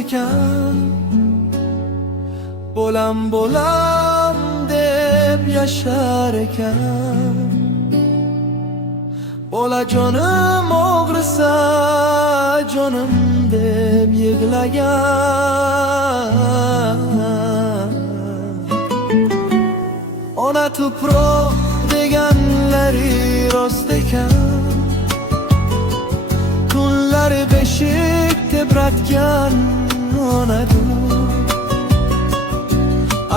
ekan, bo'lam deb yashar ekan. Bolajonim og'risa jonim deb yig'lagan. Ona tuproq deganlari rost ekan, kunlari beshik tebratgan onadir.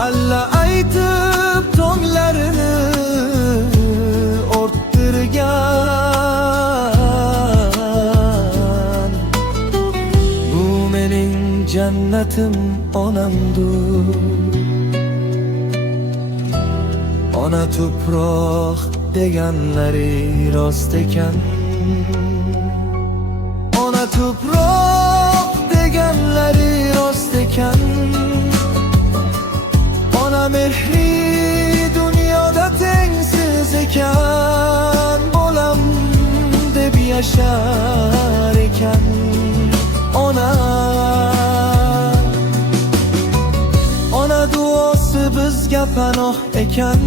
Alla aytib tonglarini orttirgan. Bu mening jannatim onamdir. Ona tuproq deganlari rost ekan, ona tuproq deganlari rost ekan. Ona mehri dunyoda tengsiz ekan, bo'lam deb yashar ekan. Ona duosi bizga panoh ekan.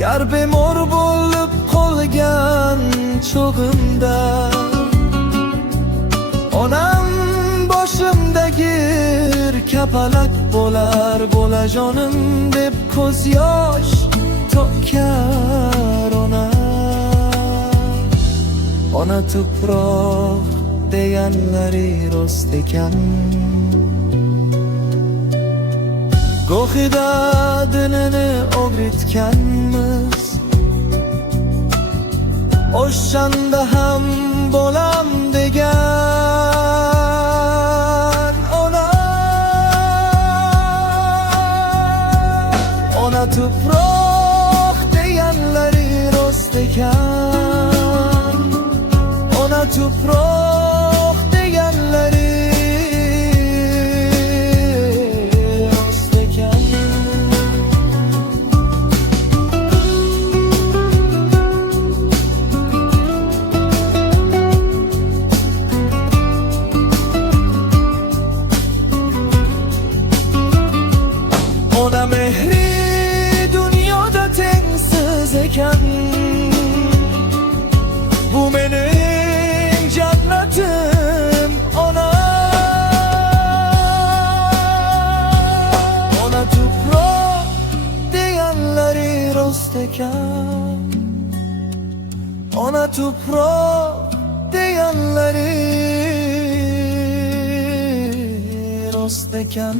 Gar bemor bo'lib qolgan chog'imda, onam boshimdagi kapalak bo'lar. Bolajonim deb ko'z yosh to'kar ona. Ona tuproq deganlari rost ekan. Go'hida dilini og'ritganmiz, o'shanda ham bo'lam degan ona. Ona tuproq deganlari rost ekan, ona tuproq deganlari rost ekan. Ona mehri dunyoda tengsiz ekan, bu mening jannatim ona. Ona tuproq deganlari rost ekan, ona tuproq deganlari rost ekan.